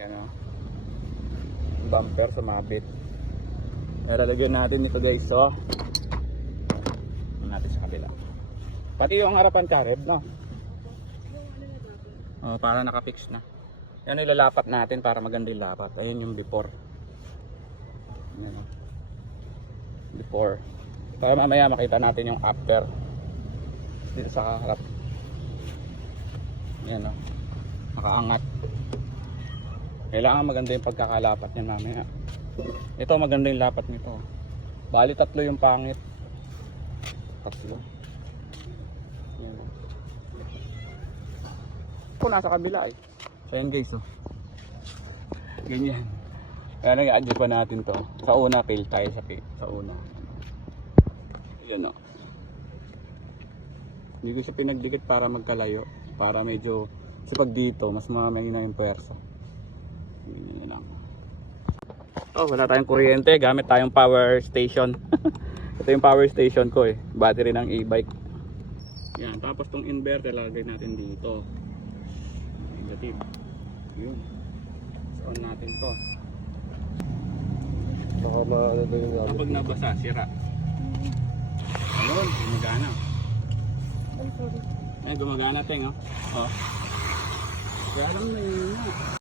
Yan o. Bumper sumabit. Lalagyan natin ito guys. So, natin sa kabila. Pati yung harapan kareb na. Oh, para nakafix na. Yan ilalapat natin para maganda yung lapat. Ayun yung before. Yan o. Before. Para mamaya makita natin yung after. Dito sa harap. Yan o. Nakaangat. Kailangan maganda yung pagkakalapat niyan mamaya. Ito maganda yung lapat nito. Bali tatlo yung pangit. Tatlo. Yan o. Ito nasa kabila eh. So yan guys oh. Ganyan. Kaya nag-adjust pa natin to. Sa una fail tayo sa una. Yan o. Hindi ko siya pinagdikit para magkalayo. Para medyo sa pag dito mas mamay na yung pwersa. Ganyan lang. Oh, wala tayong kuryente. Gamit tayong power station. Ito yung power station ko eh. Battery ng e-bike. Yan. Tapos tong inverter lagay natin dito. Negative. Yun. So on natin to. Kapag nabasa, sira. Ayun, gumagana. Ay, gumagana teng oh. Oh. Kaya alam na yun.